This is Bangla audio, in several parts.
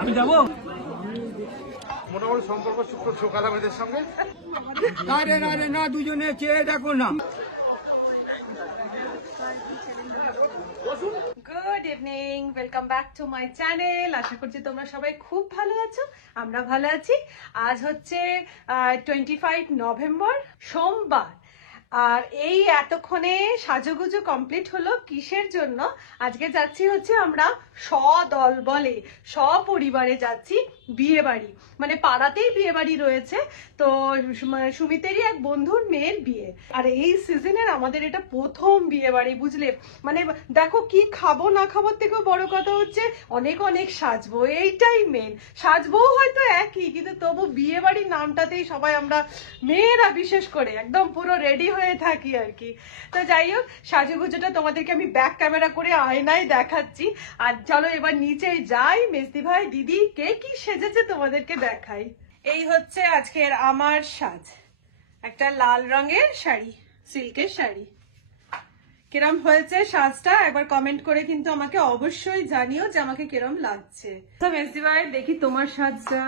আমি যাবো মোটামুটি সম্পর্ক শুক্র সকাল আমাদের সঙ্গে না দুজনে চেয়ে দেখো না। Good evening, welcome back to my channel. আশা করছি তোমরা সবাই খুব ভালো আছো, আমরা ভালো আছি। আজ হচ্ছে 25 নভেম্বর, সোমবার। আর এই এতক্ষণে সাজুগুজু কমপ্লিট হলো কিসের জন্য? আজকে যাচ্ছি হচ্ছে আমরা সদল বলে সপরিবারে যাচ্ছি বিয়ে বাড়ি, মানে পাড়াতেই বিয়ে বাড়ি রয়েছে। তো সুমিতেরই এক বন্ধুর মেয়ের বিয়ে, আর এই সিজনের আমাদের এটা প্রথম বিয়ে বাড়ি, বুঝলে? মানে দেখো, কি খাবো না খাবোর থেকেও বড় কথা হচ্ছে অনেক অনেক সাজবো, এইটাই মেন। সাজবো হয়তো একই, কিন্তু তবু বিয়ে বাড়ির নামটাতেই সবাই আমরা মেয়েরা বিশেষ করে একদম পুরো রেডি হয়ে থাকি আর কি। তো যাই হোক, সাজুগুজুটা তোমাদেরকে আমি ব্যাক ক্যামেরা করে আয়নায় দেখাচ্ছি। আর চলো এবার নিচে যাই, মেজদি ভাই দিদি কে কি সেজেছে তোমাদেরকে দেখাই। এই হচ্ছে আজকের আমার সাজ, একটা লাল রঙের শাড়ি, সিল্কের শাড়ি। কিরম হয়েছে সাজটা একবার কমেন্ট করে কিন্তু আমাকে অবশ্যই জানিও যে আমাকে কিরম লাগছে। তো মেজদি ভাই দেখি তোমার সাজটা।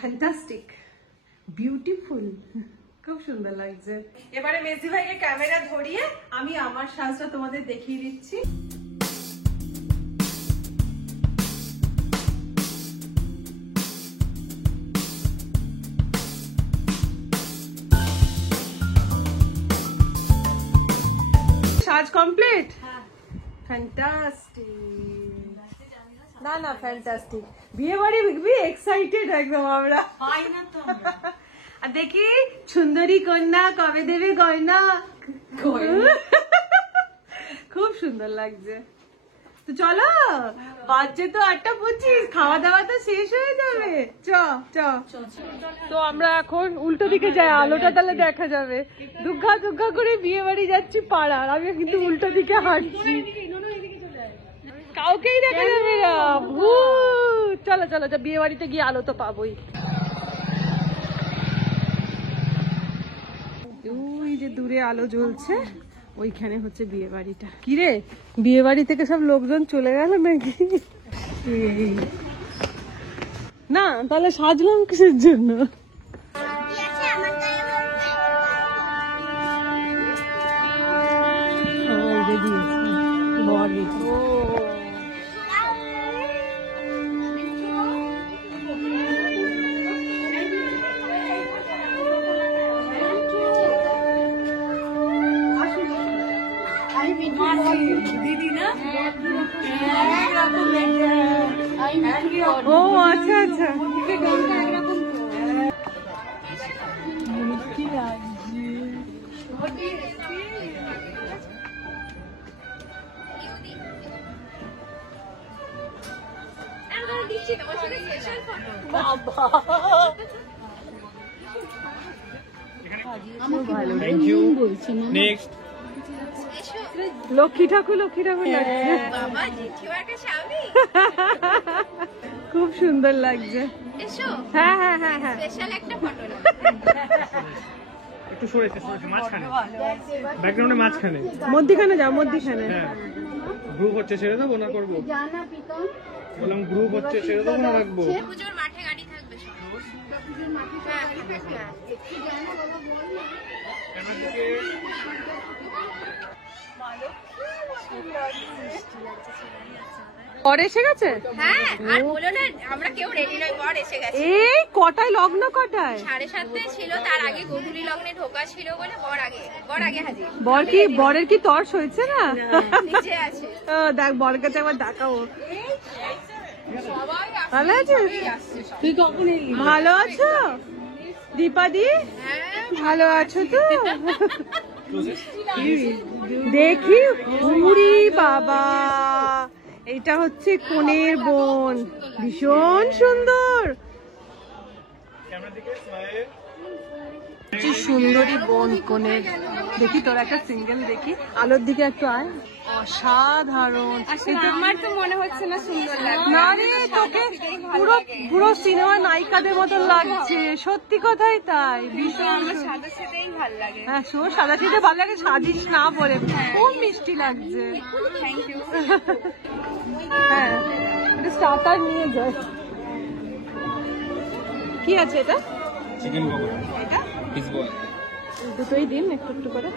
ফ্যান্টাস্টিক, বিউটিফুল, খুব সুন্দর লাগছে। এবারে মেজদি ভাইকে ক্যামেরা ধরিয়ে আমি আমার সাজটা তোমাদের দেখিয়ে দিচ্ছি। সাজ কমপ্লিট, ফ্যান্টাস্টিক। না ফ্যান্টাস্টিক, বিয়ে বাড়ি এক্সাইটেড একদম আমরা। আর দেখি সুন্দরী কন্যা কবে দেবে গয়না, খুব সুন্দর লাগছে। তো চলো, বাজছে তো 8:25, খাওয়া দাওয়া তো শেষ হয়ে যাবে। চ তো আমরা এখন উল্টো দিকে যাই, আলোটা তাহলে দেখা যাবে। দুগ্গা দুগ্গা করে বিয়ে বাড়ি যাচ্ছি পাড়ার, আমি কিন্তু উল্টো দিকে হাঁটছি, কাউকেই দেখা যাবে না। চলো চলো, বিয়ে বাড়িতে গিয়ে আলো তো পাবোই। ওই যে দূরে আলো জ্বলছে, ওইখানে হচ্ছে বিয়ে বাড়িটা। কিরে, বিয়ে বাড়ি থেকে সব লোকজন চলে গেল নাকি? না তাহলে সাজলাম কিসের জন্য? দিদি না, ও আচ্ছা আচ্ছা, কি লক্ষ্মী ঠাকুর লাগছে, খুব সুন্দর লাগছে। হ্যাঁ হ্যাঁ হ্যাঁ হ্যাঁ, একটু সরেছে মাঝখানে, ব্যাকগ্রাউন্ডে মাঝখানে, মধ্যিখানে যাও, মধ্যিখানে। গ্রুপ হচ্ছে, ছেড়ে দেবো না করবো? বললাম গ্রুপ হচ্ছে, ছেড়ে দেবো না রাখবো? পুজোর মাঠে গাড়ি থাকবে সব। পুজোর মাঠে একটু জানো বাবা বল না। বর এসে গেছে? হ্যাঁ, আর বলো না, আমরা কেউ রেডি নই, বর এসে গেছে। এই কটায় লগ্ন, কটায়? 7:30 ছিল, তার আগে গোধূলি লগ্নে ঢোকা ছিল বলে বর আগে হাজির। বরের কি তর্স হয়েছে না? নিচে আছে, দেখ বরের কাছে একবার দেখাও। সবাই ভালো আছিস? তুই কখন এলি? ভালো আছো দীপাদি? ভালো আছো তো? দেখি, উরি বাবা, এটা হচ্ছে কনের বোন, ভীষণ সুন্দর। কি সুন্দরী বোন কোণের। দেখি তোর একটা সিঙ্গেল দেখি, আলোর দিকে একটু আয়। অসাধারণ। আমার তো মনে হচ্ছে না সুন্দর লাগছে। না রে, তোকে পুরো পুরো সিনেমা নায়িকাদের মতো লাগছে, সত্যি কথাই তাই। ভীষণ আমার সাদা সেটাই ভালো লাগে। হ্যাঁ, শোর সাদা চিনতে ভালো লাগে, সাজিস না বলে খুব মিষ্টি লাগছে। Thank you. হ্যাঁ, স্টার্টার নিয়ে যায়। কি আছে এটা? চিকেন পকোড়া, পিস বল। দুটোই দিন একটু একটু করে।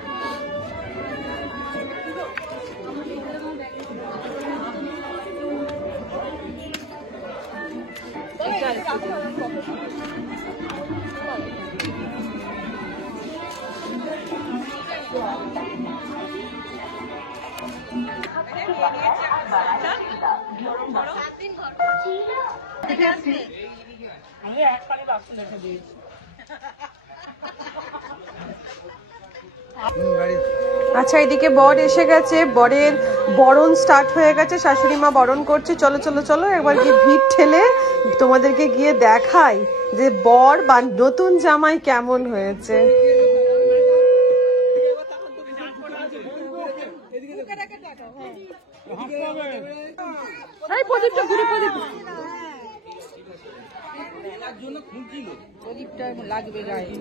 আচ্ছা, এদিকে বর এসে গেছে, বরের বরণ স্টার্ট হয়ে গেছে, শাশুড়ি মা বরণ করছে। চলো চলো চলো, একবার গিয়ে ভিড় ঠেলে তোমাদেরকে গিয়ে দেখাই যে বর বা নতুন জামাই কেমন হয়েছে। প্রদীপটা ঘুরে, প্রদীপটা লাগবে গায়ে।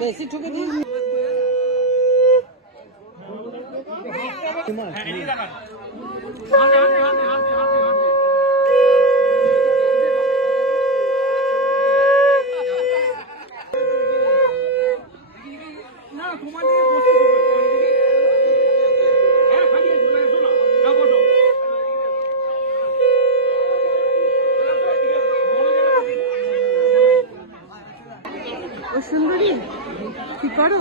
বেশি ঠুকে দিন। ও সুন্দরী, কি করো?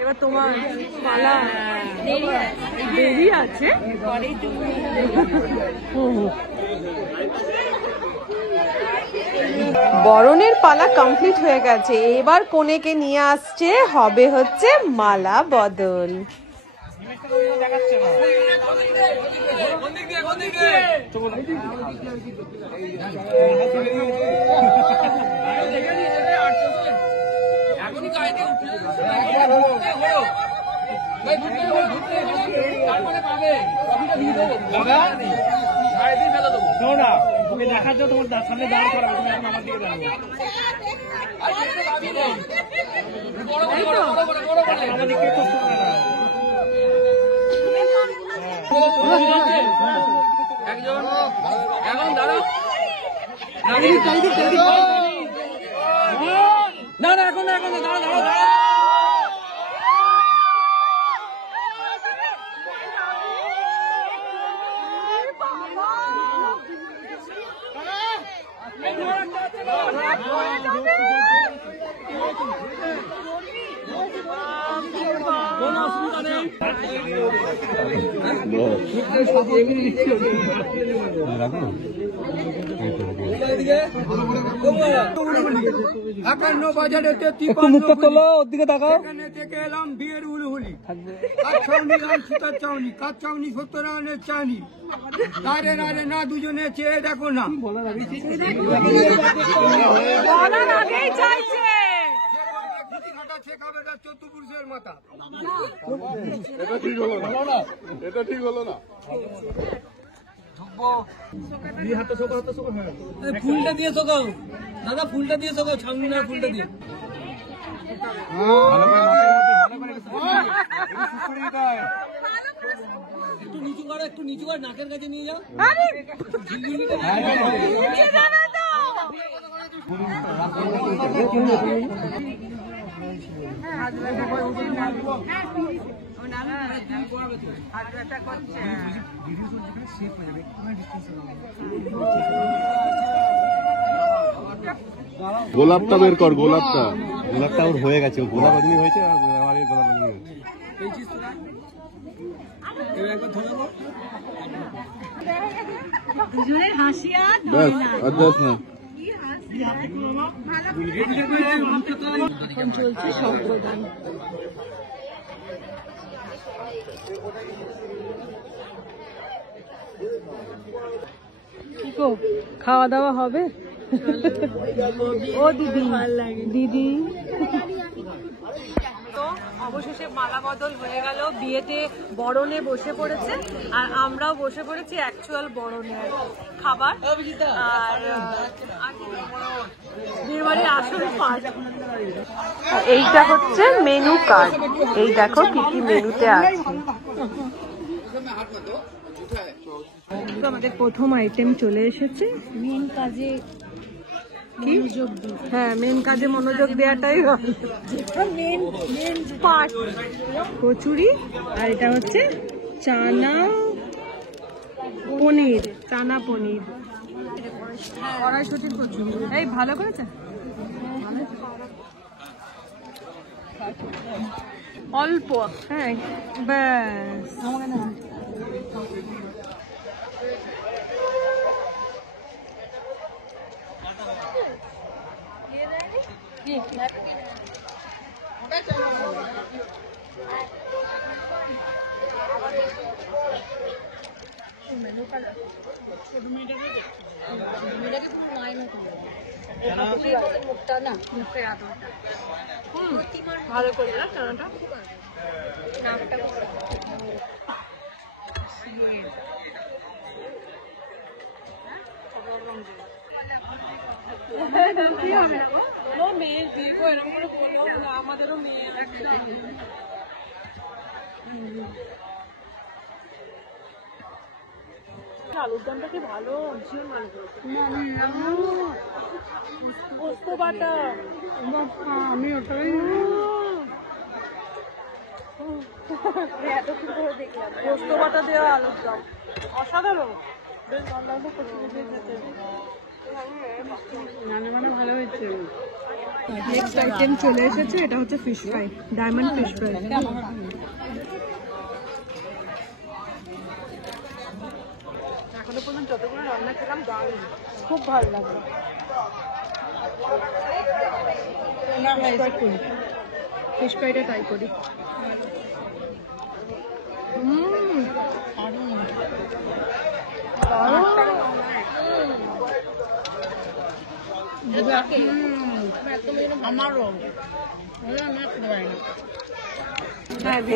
এবার তোমার পালা। দেরি আছে, বরণের পালা কমপ্লিট হয়ে গেছে। এবার কনেকে নিয়ে আসছে, হবে হচ্ছে মালা বদল। দেখার জন্য তোমার সামনে দাঁড় করাবো, তুমি এখন আমার দিকে দাঁড়াবো। এখন দাঁড়াও না না, এখন এখন দাঁড়াও দাঁড়াও দাঁড়াও। বাজারে মুখটা তোলো, ওর দিকে তাকাও। এখানে থেকে এলাম বিয়ের উলুহুলি। কাঠ চাউনি, লাল সুতার চাউনি, কাঠ চাউনি 70 রানের চাউনি। আরে আরে না, দুজনে চেয়ে দেখো না। চতুর্পুরুষের মাথা। এটা ঠিক হলো না, এটা ঠিক হলো না। ফুলটা দিয়ে শোকাও দাদা, ফুলটা দিয়ে শোকাও, ছাউনি না, ফুলটা দিয়ে। একটু নিচু করো, একটু নিচু কর, নাকের কাছে নিয়ে যাও। গোলাপটা বের কর, গোলাপটা। গোলাপটা ওর হয়ে গেছে, গোলাপ আদমি হয়েছে আর আমার এই গোলাপ আদমি হয়েছে। ব্যাস, আর যাস না। এখন চলছে সম্প্রদান। কি গো, খাওয়া দাওয়া হবে? ও দিদি, দিদি তো অবশেষে মালা বদল হয়ে গেল, বিয়েতে বরণে বসে পড়েছে আর আমরাও বসে পড়েছি অ্যাকচুয়াল বরণে খাবার। আর বিয়েবাড়ির আসল পার্ট এইটা হচ্ছে মেনু কার্ড। এই দেখো কি কি মেনুতে আছে। আমাদের প্রথম আইটেম চলে এসেছে। মেন কাজে কি? হ্যাঁ, মেন কাজে মনোযোগ দেওয়াটাই মেন পার্ট। কচুরি আর এটা হচ্ছে চানা পনির, চানা পনির, কড়াইশুটির কচুরি। এই ভালো করেছে, অল্প। হ্যাঁ ব্যাস। ভালো করে না চানাটা। মেয়ের বিয়ে গো, এরকম করে বলবো না, আমাদেরও মেয়ে একসাথে। আলুর দমটা কি ভালো, ভীষণ ভালো করেছে। পোস্ত বাটা, আমি ওটাই পোস্ত বাটা দেওয়া আলুর দম অসাধারণ, বেশ ভালো ভালো হয়েছে। নেক্সট আইটেম চলে এসেছে, এটা হচ্ছে fish fry, diamond fish fry. এখনো পর্যন্ত যতগুলো রান্না খেলাম দারুণ, খুব ভালো লাগলো। ফিশ ফ্রাইটা ট্রাই করি।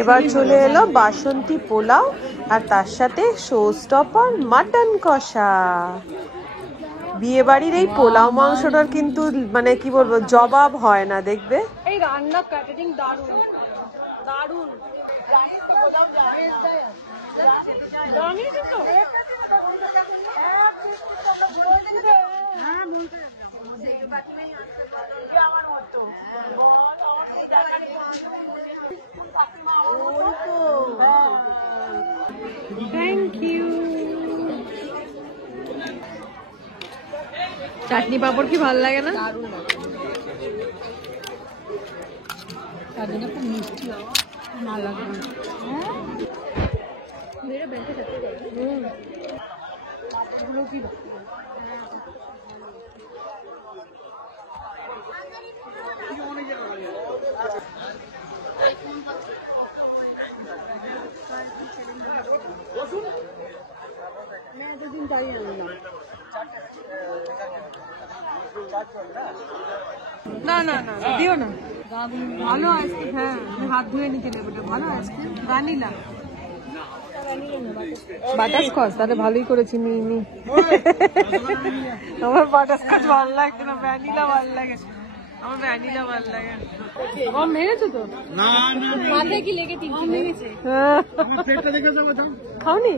এবার চলে এলো বাসন্তী পোলাও আর তার সাথে শো স্টপার মাটন কষা। বিয়ে বাড়ির এই পোলাও মাংসটার কিন্তু মানে কি বলবো, জবাব হয় না। দেখবে এই রান্না ক্যাটারিং দারুণ দারুণ। Thank you. চাটনি পাপড় কি ভালো লাগে না? খুব মিষ্টি ভালো লাগে। না না না দিও না, ভালো আইসক্রিম। হ্যাঁ, হাত ধুয়ে নিতে নেবো, ভালো আইসক্রিম। ভ্যানিলা বাটারস্কচ, তাহলে ভালোই করেছি। মিনি আমার বাটারস্কচ ভালো লাগছে না, ভ্যানিলা ভালো লাগে। আমার ভ্যানিলা ভালো লাগে। কম ভেঙেছো তো? না না, মাথায় কি লেগে তিনটে লেগেছে? প্লেটটা দেখে যাবো। খাওনি?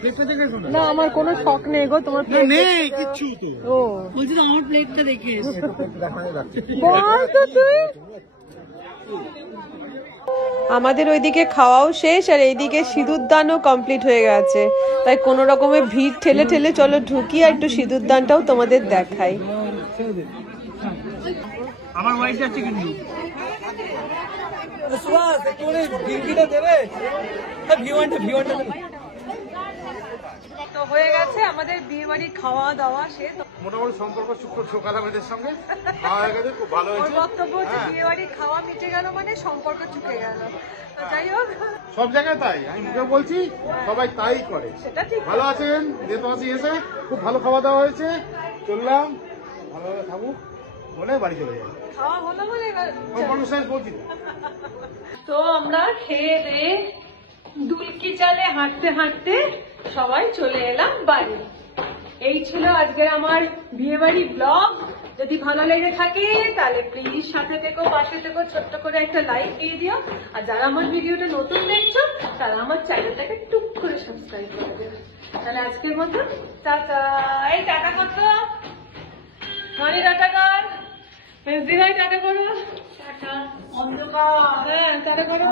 প্লেটটা দেখে শোনো না, আমার কোনো শখ নেই গো তোমার প্লেট নেই কিচ্ছু। তো ও বলছি তো আমার প্লেটটা দেখে এসো। বল তো তুই। আমাদের ওইদিকে খাওয়াও শেষ আর এইদিকে সিঁদুর দানও কমপ্লিট হয়ে গেছে, তাই কোনো রকমের ভিড় ঠেলে ঠেলে চলো ঢুকি আর একটু সিঁদুর দানটাও তোমাদের দেখাই। আমার ওয়াইফ যাচ্ছে কিন্তু। তো হয়ে গেছে আমাদের বিয়ে বাড়ির খাওয়া দাওয়া শেষ। মোটামুটি সম্পর্ক সুখা মেয়েদের সঙ্গে খাওয়া হয়ে গেছে, খুব ভালো ওর হয়েছে। বক্তব্য হচ্ছে বিয়ে বাড়ি খাওয়া মিটে গেল মানে সম্পর্ক চুকে গেল। তো যাই হোক, সব জায়গায় তাই, আমি মুখে বলছি, সবাই তাই করে। সেটা ঠিক। ভালো আছেন, যেহেতু মাসি এসে খুব ভালো খাওয়া দাওয়া হয়েছে, চললাম ভালোভাবে থাকুক বলে বাড়ি চলে যাই। খাওয়া হলো বলে এবার কনফারেন্স বলছি। তো আমরা খেয়ে দিয়ে দুলকি চালে হাঁটতে হাঁটতে সবাই চলে এলাম বাড়ি। এই ছিল আজকের আমার বিয়েবাড়ি ব্লগ। যদি ভালো লেগে থাকে তাহলে প্লিজ সাথে থেকো, পাশে থেকো, ছোট্ট করে একটা লাইক দিয়ে দিও। আর যারা আমার ভিডিওটা নতুন দেখছো তারা আমার চ্যানেলটাকে টুক করে সাবস্ক্রাইব করে দেবে। তাহলে আজকের মতো টাটা। এই টাটা কত মানে টাটা কর, মেজদি ভাই টাটা করো। টাটা অন্ধকার, হ্যাঁ টাটা করো।